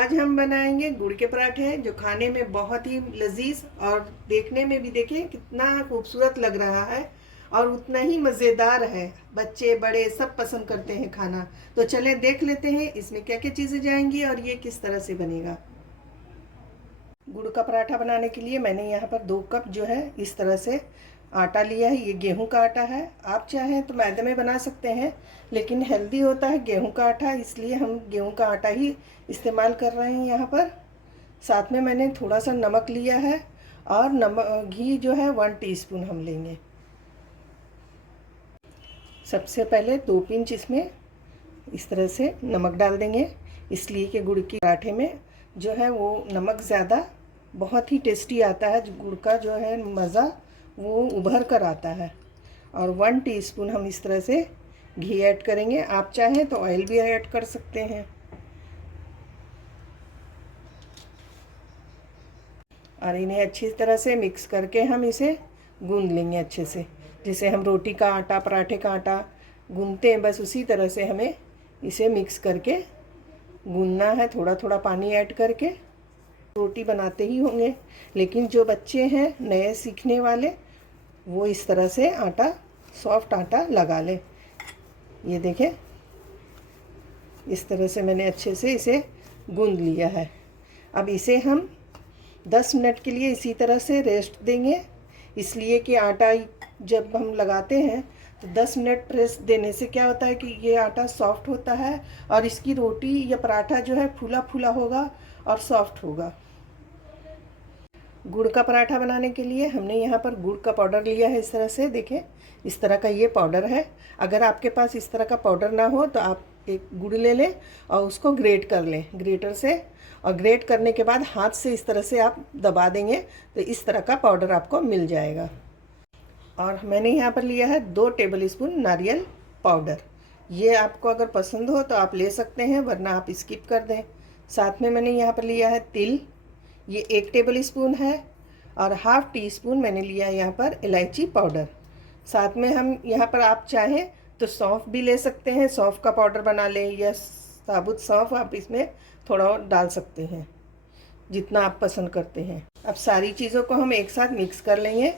आज हम बनाएंगे गुड़ के पराठे जो खाने में बहुत ही लजीज और देखने में भी देखिए कितना खूबसूरत लग रहा है और उतना ही मज़ेदार है। बच्चे बड़े सब पसंद करते हैं खाना। तो चले देख लेते हैं इसमें क्या क्या चीज़ें जाएंगी और ये किस तरह से बनेगा। गुड़ का पराठा बनाने के लिए मैंने यहाँ पर 2 कप जो है इस तरह से आटा लिया है। ये गेहूं का आटा है। आप चाहें तो मैदे में बना सकते हैं, लेकिन हेल्दी होता है गेहूं का आटा, इसलिए हम गेहूं का आटा ही इस्तेमाल कर रहे हैं यहाँ पर। साथ में मैंने थोड़ा सा नमक लिया है और घी जो है 1 टीस्पून हम लेंगे। सबसे पहले 2 पिंच इसमें इस तरह से नमक डाल देंगे, इसलिए कि गुड़ के पराठे में जो है वो नमक ज़्यादा बहुत ही टेस्टी आता है। गुड़ का जो है मज़ा वो उभर कर आता है। और 1 टीस्पून हम इस तरह से घी ऐड करेंगे। आप चाहें तो ऑयल भी ऐड कर सकते हैं। और इन्हें अच्छी तरह से मिक्स करके हम इसे गूंद लेंगे अच्छे से, जैसे हम रोटी का आटा पराठे का आटा गूंदते हैं, बस उसी तरह से हमें इसे मिक्स करके गूंदना है, थोड़ा थोड़ा पानी ऐड करके। रोटी बनाते ही होंगे, लेकिन जो बच्चे हैं नए सीखने वाले वो इस तरह से आटा सॉफ्ट आटा लगा लें। ये देखें, इस तरह से मैंने अच्छे से इसे गूंद लिया है। अब इसे हम 10 मिनट के लिए इसी तरह से रेस्ट देंगे, इसलिए कि आटा जब हम लगाते हैं तो 10 मिनट रेस्ट देने से क्या होता है कि ये आटा सॉफ्ट होता है और इसकी रोटी या पराठा जो है फूला फूला होगा और सॉफ्ट होगा। गुड़ का पराठा बनाने के लिए हमने यहाँ पर गुड़ का पाउडर लिया है। इस तरह से देखें, इस तरह का ये पाउडर है। अगर आपके पास इस तरह का पाउडर ना हो तो आप एक गुड़ ले लें और उसको ग्रेट कर लें ग्रेटर से, और ग्रेट करने के बाद हाथ से इस तरह से आप दबा देंगे तो इस तरह का पाउडर आपको मिल जाएगा। और मैंने यहाँ पर लिया है 2 टेबल स्पून नारियल पाउडर। ये आपको अगर पसंद हो तो आप ले सकते हैं, वरना आप स्किप कर दें। साथ में मैंने यहाँ पर लिया है तिल, ये 1 टेबल स्पून है। और ½ टीस्पून मैंने लिया है यहाँ पर इलायची पाउडर। साथ में हम यहाँ पर आप चाहें तो सौंफ भी ले सकते हैं, सौंफ का पाउडर बना लें, या साबुत सौंफ आप इसमें थोड़ा और डाल सकते हैं, जितना आप पसंद करते हैं। अब सारी चीज़ों को हम एक साथ मिक्स कर लेंगे।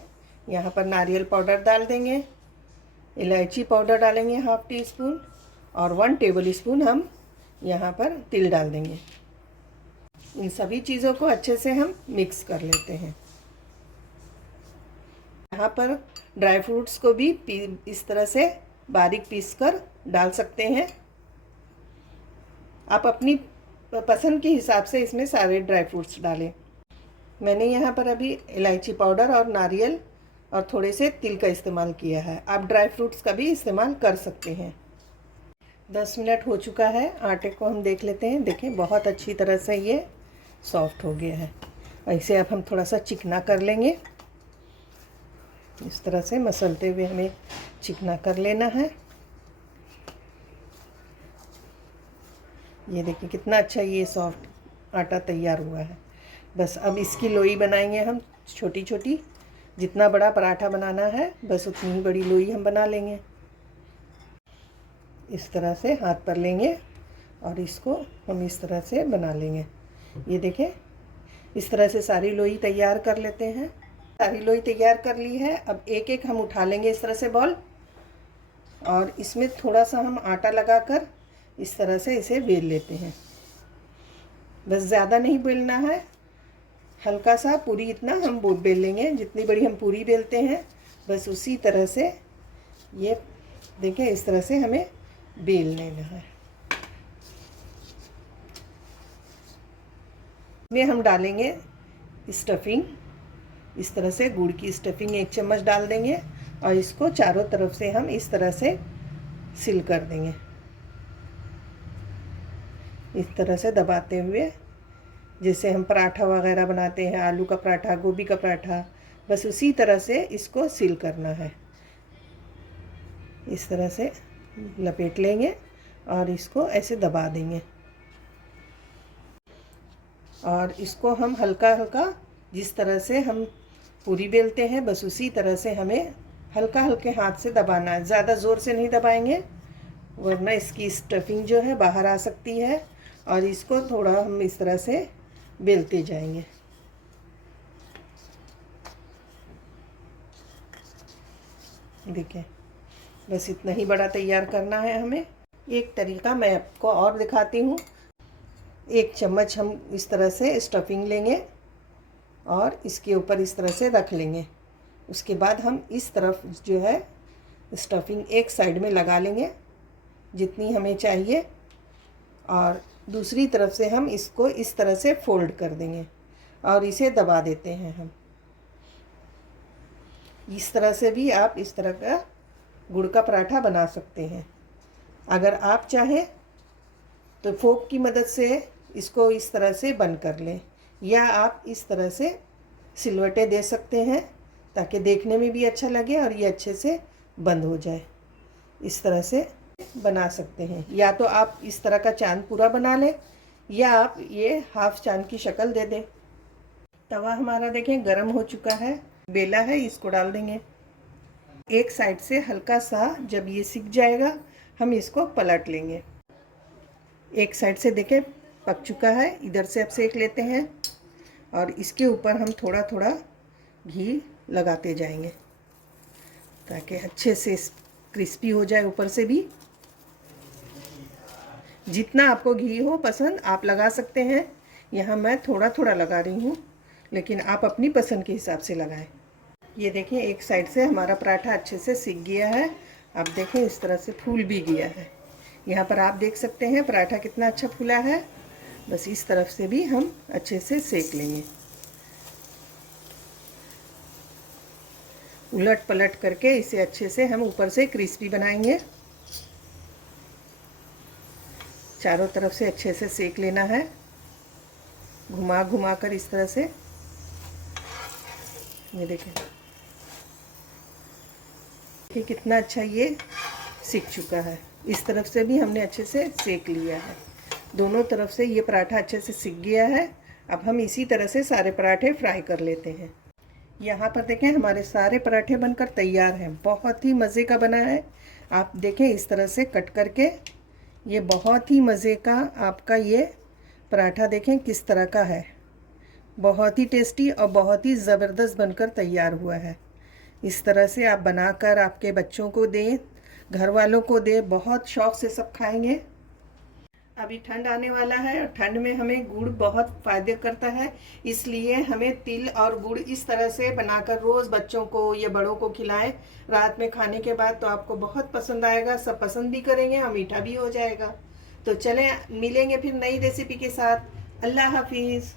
यहाँ पर नारियल पाउडर डाल देंगे, इलायची पाउडर डालेंगे ½ टीस्पून, और 1 टेबल स्पून हम यहाँ पर तिल डाल देंगे। इन सभी चीज़ों को अच्छे से हम मिक्स कर लेते हैं। यहाँ पर ड्राई फ्रूट्स को भी इस तरह से बारीक पीस कर डाल सकते हैं। आप अपनी पसंद के हिसाब से इसमें सारे ड्राई फ्रूट्स डालें। मैंने यहाँ पर अभी इलायची पाउडर और नारियल और थोड़े से तिल का इस्तेमाल किया है। आप ड्राई फ्रूट्स का भी इस्तेमाल कर सकते हैं। 10 मिनट हो चुका है। आटे को हम देख लेते हैं। देखें, बहुत अच्छी तरह से ये सॉफ्ट हो गया है। ऐसे अब हम थोड़ा सा चिकना कर लेंगे। इस तरह से मसलते हुए हमें चिकना कर लेना है। ये देखिए कितना अच्छा ये सॉफ्ट आटा तैयार हुआ है। बस अब इसकी लोई बनाएंगे हम छोटी छोटी। जितना बड़ा पराठा बनाना है बस उतनी ही बड़ी लोई हम बना लेंगे। इस तरह से हाथ पर लेंगे और इसको हम इस तरह से बना लेंगे। ये देखें, इस तरह से सारी लोई तैयार कर लेते हैं। सारी लोई तैयार कर ली है। अब एक एक हम उठा लेंगे इस तरह से बॉल, और इसमें थोड़ा सा हम आटा लगाकर इस तरह से इसे बेल लेते हैं। बस ज़्यादा नहीं बेलना है, हल्का सा, पूरी इतना हम बेल लेंगे जितनी बड़ी हम पूरी बेलते हैं, बस उसी तरह से ये देखें, इस तरह से हमें बेल लेना है। इसमें हम डालेंगे स्टफिंग। इस तरह से गुड़ की स्टफिंग 1 चम्मच डाल देंगे और इसको चारों तरफ से हम इस तरह से सील कर देंगे, इस तरह से दबाते हुए, जैसे हम पराठा वगैरह बनाते हैं, आलू का पराठा, गोभी का पराठा, बस उसी तरह से इसको सील करना है। इस तरह से लपेट लेंगे और इसको ऐसे दबा देंगे, और इसको हम हल्का हल्का, जिस तरह से हम पूरी बेलते हैं बस उसी तरह से हमें हल्का हल्के हाथ से दबाना है। ज़्यादा ज़ोर से नहीं दबाएंगे, वरना इसकी स्टफिंग जो है बाहर आ सकती है और इसको थोड़ा हम इस तरह से बेलते जाएंगे। देखिए, बस इतना ही बड़ा तैयार करना है हमें। एक तरीका मैं आपको और दिखाती हूँ। एक चम्मच हम इस तरह से स्टफिंग लेंगे और इसके ऊपर इस तरह से रख लेंगे। उसके बाद हम इस तरफ जो है स्टफिंग एक साइड में लगा लेंगे जितनी हमें चाहिए, और दूसरी तरफ से हम इसको इस तरह से फोल्ड कर देंगे और इसे दबा देते हैं हम। इस तरह से भी आप इस तरह का गुड़ का पराठा बना सकते हैं। अगर आप चाहें तो फोक की मदद से इसको इस तरह से बंद कर लें, या आप इस तरह से सिलवटें दे सकते हैं ताकि देखने में भी अच्छा लगे और ये अच्छे से बंद हो जाए। इस तरह से बना सकते हैं। या तो आप इस तरह का चांद पूरा बना लें, या आप ये हाफ चांद की शक्ल दे दें। तवा हमारा देखें गरम हो चुका है, बेला है, इसको डाल देंगे। एक साइड से हल्का सा जब ये सिक जाएगा हम इसको पलट लेंगे। एक साइड से देखें पक चुका है, इधर से अब सेक लेते हैं और इसके ऊपर हम थोड़ा थोड़ा घी लगाते जाएंगे ताकि अच्छे से क्रिस्पी हो जाए ऊपर से भी। जितना आपको घी हो पसंद आप लगा सकते हैं। यहाँ मैं थोड़ा थोड़ा लगा रही हूँ, लेकिन आप अपनी पसंद के हिसाब से लगाएं। ये देखिए, एक साइड से हमारा पराठा अच्छे से सिक गया है। अब देखें इस तरह से फूल भी गया है। यहाँ पर आप देख सकते हैं पराठा कितना अच्छा फूला है। बस इस तरफ से भी हम अच्छे से सेक लेंगे, उलट पलट करके इसे अच्छे से हम ऊपर से क्रिस्पी बनाएंगे। चारों तरफ से अच्छे से सेक लेना है, घुमा घुमा कर इस तरह से। ये देखें कि कितना अच्छा ये सिक चुका है। इस तरफ से भी हमने अच्छे से सेक लिया है। दोनों तरफ से ये पराठा अच्छे से सिक गया है। अब हम इसी तरह से सारे पराठे फ्राई कर लेते हैं। यहाँ पर देखें हमारे सारे पराठे बनकर तैयार हैं। बहुत ही मज़े का बना है। आप देखें इस तरह से कट करके, ये बहुत ही मज़े का आपका ये पराठा देखें किस तरह का है। बहुत ही टेस्टी और बहुत ही ज़बरदस्त बनकर तैयार हुआ है। इस तरह से आप बनाकर आपके बच्चों को दें, घर वालों को दें, बहुत शौक़ से सब खाएंगे। अभी ठंड आने वाला है और ठंड में हमें गुड़ बहुत फ़ायदे करता है, इसलिए हमें तिल और गुड़ इस तरह से बनाकर रोज़ बच्चों को या बड़ों को खिलाएं रात में खाने के बाद, तो आपको बहुत पसंद आएगा। सब पसंद भी करेंगे और मीठा भी हो जाएगा। तो चलें मिलेंगे फिर नई रेसिपी के साथ। अल्लाह हाफिज़।